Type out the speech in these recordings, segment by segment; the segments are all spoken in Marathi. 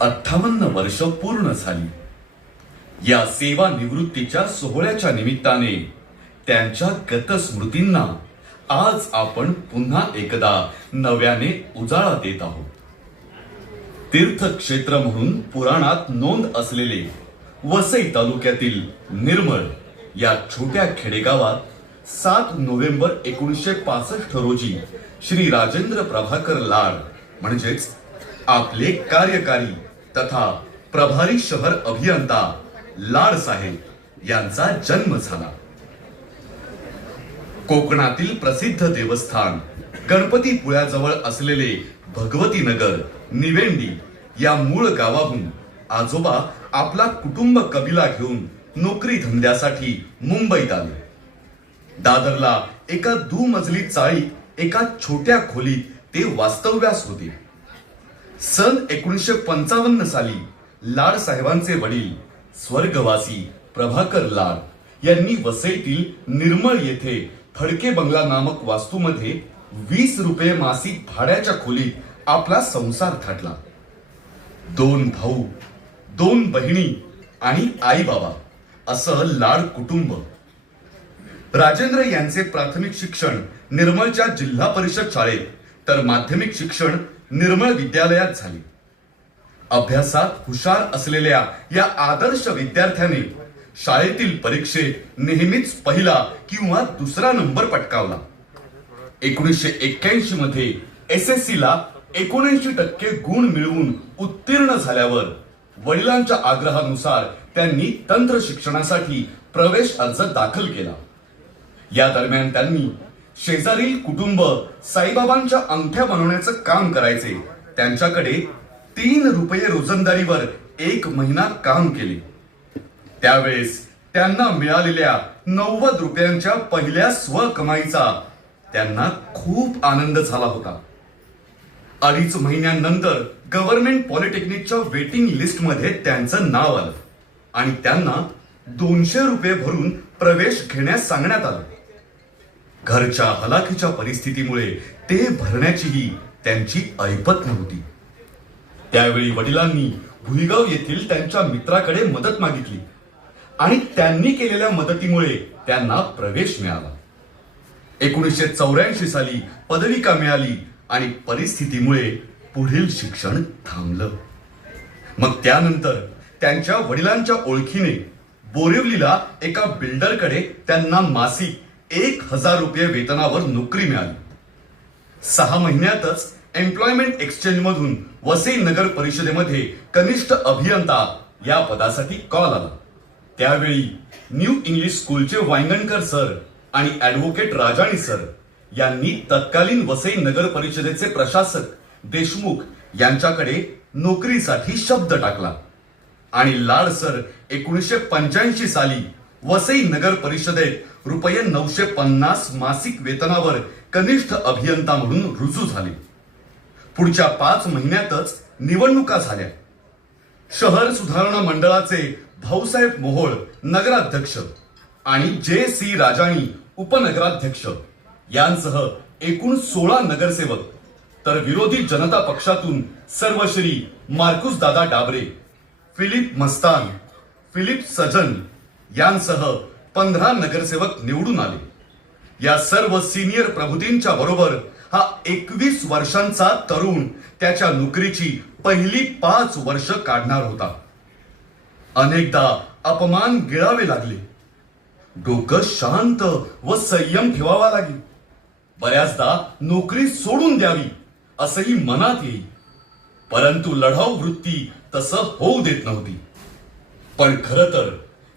58 वर्ष पूर्ण झाली। या सेवा निवृत्तीच्या सोहळ्याच्या निमित्ताने त्यांच्या गतस्मृतींना आज आपण पुन्हा एकदा नव्याने उजाळा देत आहोत। तीर्थक्षेत्र म्हणून पुराणात नोंद असलेले वसई तालुक्यातील निर्मळ या छोट्या खेडेगावात 7 नोव्हेंबर 1965 रोजी श्री राजेंद्र प्रभाकर लाड म्हणजेच आपले कार्यकारी तथा प्रभारी शहर अभियंता लाड साहेब यांचा जन्म झाला। कोकणातील प्रसिद्ध देवस्थान गणपतीपुळ्याजवळ असलेले भगवती नगर निवेंडी या मूळ गावाहून आजोबा आपला कुटुंब कबिला घेऊन नोकरी धंद्यासाठी मुंबईत आले। दादरला एका दुमजली चाळीत एका छोट्या खोलीत ते वास्तव्यास होते। सन 1955 साली लाड साहेबांचे वडील स्वर्गवासी प्रभाकर लाड यांनी वसईतील निर्मळ येथे फडके बंगला नामक वास्तूमध्ये 20 रुपये मासिक भाड्याच्या खोलीत आपला संसार थाटला। 2 भाऊ, 2 बहिणी आणि आई बाबा असं लाड कुटुंब। राजेंद्र यांचे प्राथमिक शिक्षण निर्मळच्या जिल्हा परिषद शाळेत तर माध्यमिक शिक्षण निर्मळ विद्यालयात झाले। अभ्यासात हुशार असलेल्या या आदर्श विद्यार्थ्याने शाळेतील परीक्षेत नेहमीच पहिला किंवा दुसरा नंबर पटकावला। 1981 मध्ये SSC ला 79% गुण मिळवून उत्तीर्ण झाल्यावर वडिलांच्या आग्रहानुसार त्यांनी तंत्र शिक्षणासाठी प्रवेश अर्ज दाखल केला। या दरम्यान त्यांनी शेजारील कुटुंब साईबाबांच्या अंगठ्या बनवण्याचं काम करायचे त्यांच्याकडे 3 रुपये रोजंदारीवर 1 महिना काम केले। त्यावेळेस त्यांना मिळालेल्या 90 रुपयांच्या पहिल्या स्वकमाईचा त्यांना खूप आनंद झाला होता। 2.5 महिन्यांनंतर गव्हर्नमेंट पॉलिटेक्निकच्या वेटिंग लिस्ट मध्ये त्यांचं नाव आलं आणि त्यांना 200 रुपये भरून प्रवेश घेण्यास सांगण्यात आलं। घरच्या हलाखीच्या परिस्थितीमुळे ते भरण्याचीही त्यांची ऐपत नव्हती। त्यावेळी वडिलांनी भुईगाव येथील त्यांच्या मित्राकडे मदत मागितली आणि त्यांनी केलेल्या मदतीमुळे त्यांना प्रवेश मिळाला। 1984 साली पदविका मिळाली आणि परिस्थितीमुळे पुढील शिक्षण थांबलं। मग त्यानंतर त्यांच्या वडिलांच्या ओळखीने बोरिवलीला एका बिल्डरकडे त्यांना मासिक 1000 रुपये वेतनावर नोकरी मिळाली। 6 महिन्यातच एम्प्लॉयमेंट एक्सचेंज मधून वसई नगर परिषदेमध्ये कनिष्ठ अभियंता या पदासाठी कॉल आला। त्यावेळी न्यू इंग्लिश स्कूलचे वांगणकर सर आणि ऍडव्होकेट राजाणी सर यांनी तत्कालीन वसई नगर परिषदेचे प्रशासक देशमुख यांच्याकडे नोकरीसाठी शब्द टाकला आणि लाड सर 1985 साली वसई नगर परिषदेत रुपये 950 मासिक वेतनावर कनिष्ठ अभियंता म्हणून रुजू झाले। पुढच्या 5 महिन्यातच निवडणुका झाल्या। शहर सुधारणा मंडळाचे भाऊसाहेब मोहोळ नगराध्यक्ष आणि JC राजाणी उपनगराध्यक्ष यांसह एकूण 16 नगरसेवक तर विरोधी जनता पक्षातून सर्वश्री मार्कुस दादा डाबरे, फिलिप मस्तान, फिलिप सजन यांसह 15 नगरसेवक निवडून आले। या सर्व सिनियर प्रबुद्धींच्या बरोबर हा 21 वर्षांचा तरुण त्याच्या नोकरीची पहिली 5 वर्ष काढणार होता। अनेकदा अपमान गिळावे लागले, डोकं शांत व संयम ठेवावा लागे, बऱ्याचदा नोकरी सोडून द्यावी असंही मनात येई, परंतु लढाऊ वृत्ती तसं होऊ देत नव्हती। पण खरं तर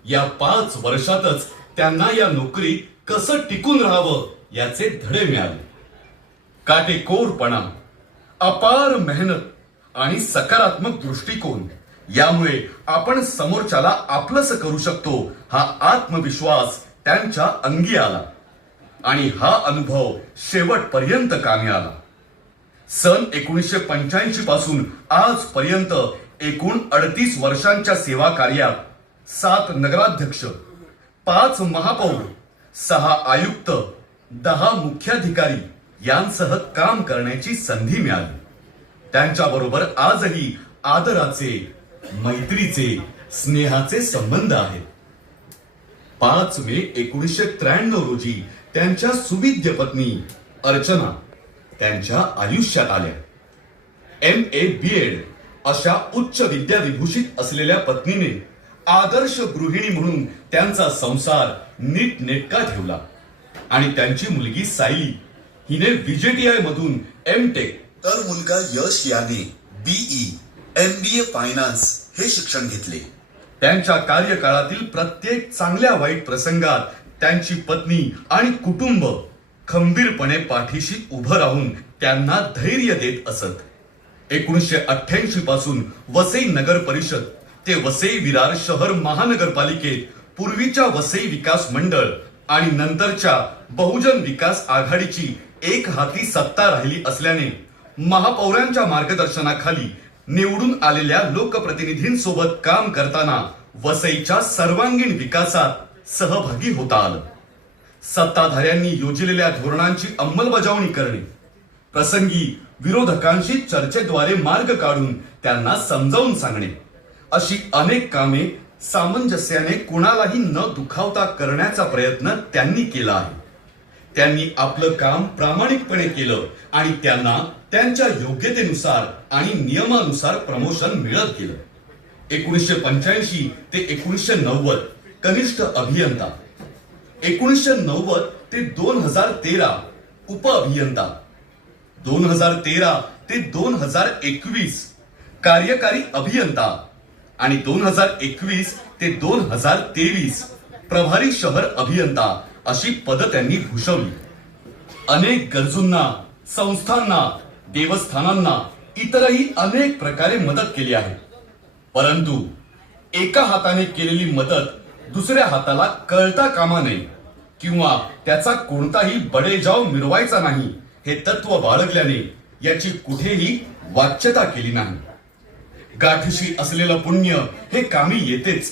या 5 वर्षातच त्यांना या नोकरीत कसं टिकून राहावं याचे धडे मिळाले। काटेकोरपणा, अपार मेहनत आणि सकारात्मक दृष्टिकोन यामुळे आपण समोरच्याला आपलंसं करू शकतो हा आत्मविश्वास त्यांच्या अंगी आला आणि हा अनुभव शेवटपर्यंत कामी आला। सन 1985 पासून आजपर्यंत एकूण 38 वर्षांच्या सेवा कार्यात 7 नगराध्यक्ष, 5 महापौर, 6 आयुक्त, 10 मुख्याधिकारी यांसह काम करण्याची संधी मिळाली। त्यांच्याबरोबर आजही आदराचे, मैत्रीचे, स्नेहाचे संबंध आहेत. 5 मे 1993 रोजी त्यांच्या सुविद्य पत्नी अर्चना त्यांच्या आयुष्यात आल्या. MA BEd अशा उच्च विद्याविभूषित असलेल्या पत्नीने आदर्श गृहिणी म्हणून त्यांचा संसार नीटनेटका ठेवला आणि त्यांची मुलगी सायली हिने VJTI मधून MTech तर मुलगा यश याने BE MBA फायनान्स हे शिक्षण घेतले. त्यांच्या कार्यकाळातील प्रत्येक चांगल्या वाईट प्रसंगात त्यांची पत्नी आणि कुटुंब खंबीरपणे पाठीशी उभं राहून त्यांना धैर्य देत असत. 1988 पासून वसई नगर परिषद ते वसई विरार शहर महानगरपालिकेत पूर्वीच्या वसई विकास मंडळ आणि नंतरच्या बहुजन विकास आघाडीची एक हाती सत्ता राहिली असल्याने महापौरांच्या मार्गदर्शनाखाली निवडून आलेल्या लोकप्रतिनिधींसोबत काम करताना वसईच्या सर्वांगीण विकासात सहभागी होता आलं. सत्ताधाऱ्यांनी योजलेल्या धोरणांची अंमलबजावणी करणे, प्रसंगी विरोधकांशी चर्चेद्वारे मार्ग काढून त्यांना समजावून सांगणे अशी अनेक कामे सामंजस्याने कुणालाही न दुखावता करण्याचा प्रयत्न त्यांनी केला आहे. त्यांनी आपलं काम प्रामाणिकपणे केलं आणि त्यांना त्यांच्या योग्यतेनुसार आणि नियमानुसार प्रमोशन मिळत गेलं. 1985 ते 1990 कनिष्ठ अभियंता, 1990 ते 2013 उप अभियंता, 2013 ते 2021 कार्यकारी अभियंता आणि 2021 ते 2023 प्रभारी शहर अभियंता अशी पदं त्यांनी भूषवली. अनेक गरजूंना, संस्थांना, देवस्थानांना इतरही अनेक प्रकारे मदत केली आहे. परंतु एका हाताने केलेली मदत दुसऱ्या हाताला कळता कामा नये किंवा त्याचा कोणताही बडेजाव मिरवायचा नाही हे तत्व बाळगल्याने याची कुठेही वाच्यता केली नाही. गाठीशी असलेलं पुण्य हे कामी येतेच.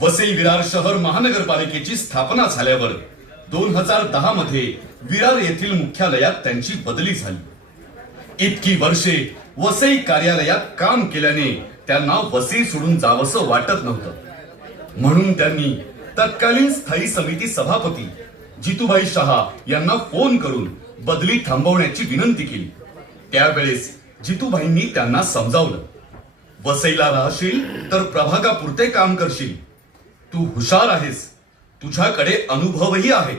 वसई विरार शहर महानगरपालिकेची स्थापना झाल्यावर 2010 मध्ये विरार येथील मुख्यालयात त्यांची बदली झाली. इतकी वर्षे वसई कार्यालयात काम केल्याने त्यांना वसई सोडून जावंसं वाटत नव्हतं. म्हणून त्यांनी तत्कालीन स्थायी समिती सभापती जितूबाई शहा यांना फोन करून बदली थांबवण्याची विनंती केली. त्यावेळेस जितूबाईंनी त्यांना समजावलं, वसईला राहशील तर प्रभागापुरते काम करशील. तू हुशार आहेस, तुझ्याकडे अनुभवही आहे.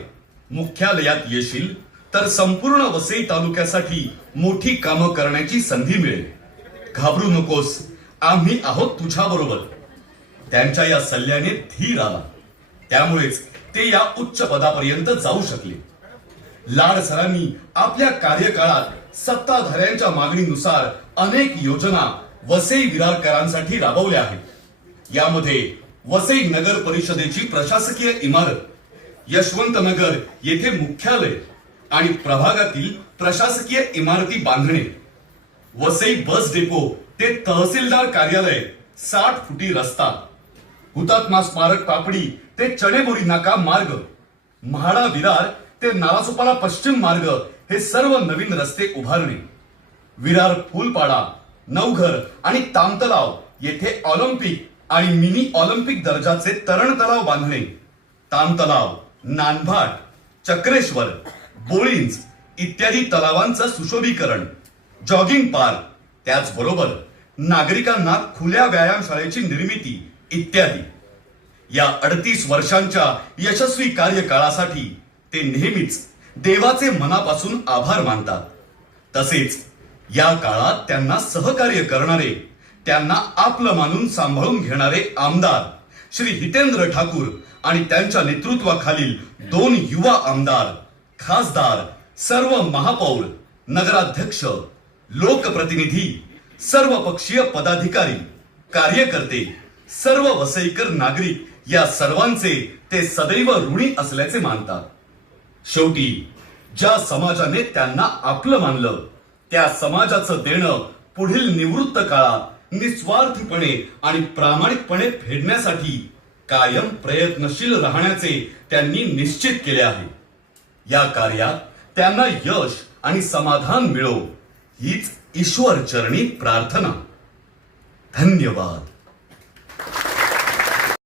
मुख्यालयात येशील तर संपूर्ण वसई तालुक्यासाठी मोठी कामं करण्याची संधी मिळेल. घाबरू नकोस, आम्ही आहोत तुझ्या बरोबर. त्यांच्या या सल्ल्याने धीर आला. त्यामुळेच ते या उच्च पदापर्यंत जाऊ शकले. लाड सरांनी आपल्या कार्यकाळात सत्ताधाऱ्यांच्या मागणीनुसार अनेक योजना वसई विरारकरांसाठी राबवल्या आहेत. यामध्ये वसई नगर परिषदेची प्रशासकीय इमारत, यशवंत नगर येथे मुख्यालय आणि प्रभागातील प्रशासकीय इमारती बांधणे, वसई बस डेपो ते तहसीलदार कार्यालय, 60 फुटी रस्ता, हुतात्मा स्मारक पापडी ते चणेबोरी नाका मार्ग, म्हाडा विरार ते नालासोपारा पश्चिम मार्ग हे सर्व नवीन रस्ते उभारणे, विरार फुलपाडा, नवघर आणि तामतलाव येथे ऑलिम्पिक आणि मिनी ऑलिम्पिक दर्जाचे तरण तलाव बांधणे, तामतलाव, नानभाट, चक्रेश्वर, बोळींज इत्यादी तलावांचं सुशोभीकरण, जॉगिंग पार्क, त्याचबरोबर नागरिकांना खुल्या व्यायामशाळेची निर्मिती इत्यादी. या 38 वर्षांच्या यशस्वी कार्यकाळासाठी ते नेहमीच देवाचे मनापासून आभार मानतात. तसेच या काळात त्यांना सहकार्य करणारे, त्यांना आपलं मानून सांभाळून घेणारे आमदार श्री हितेंद्र ठाकूर आणि त्यांच्या नेतृत्वाखालील 2 युवा आमदार, खासदार, सर्व महापौर, नगराध्यक्ष, लोकप्रतिनिधी, सर्व पक्षीय पदाधिकारी, कार्यकर्ते, सर्व वसईकर नागरिक या सर्वांचे ते सदैव ऋणी असल्याचे मानतात. शेवटी ज्या समाजाने त्यांना आपलं मानलं त्या समाजाचं देणं पुढील निवृत्त काळात निस्वार्थीपणे आणि प्रामाणिकपणे फेडण्यासाठी कायम प्रयत्नशील राहण्याचे त्यांनी निश्चित केले आहे. या कार्यात त्यांना यश आणि समाधान मिळो हीच ईश्वर चरणी प्रार्थना. धन्यवाद.